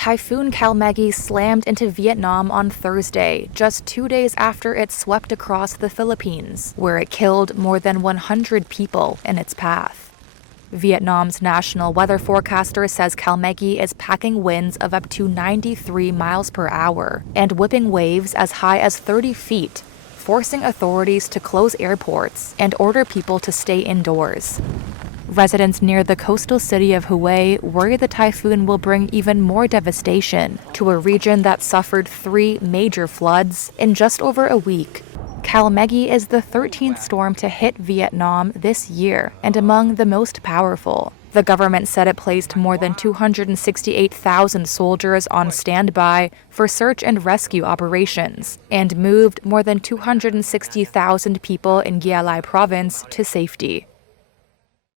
Typhoon Kalamagi slammed into Vietnam on Thursday, just 2 days after it swept across the Philippines, where it killed more than 100 people in its path. Vietnam's national weather forecaster says Kalamagi is packing winds of up to 93 miles per hour and whipping waves as high as 30 feet, forcing authorities to close airports and order people to stay indoors. Residents near the coastal city of Hue worry the typhoon will bring even more devastation to a region that suffered 3 major floods in just over a week. Kalamagi is the 13th storm to hit Vietnam this year and among the most powerful. The government said it placed more than 268,000 soldiers on standby for search and rescue operations and moved more than 260,000 people in Gia Lai province to safety.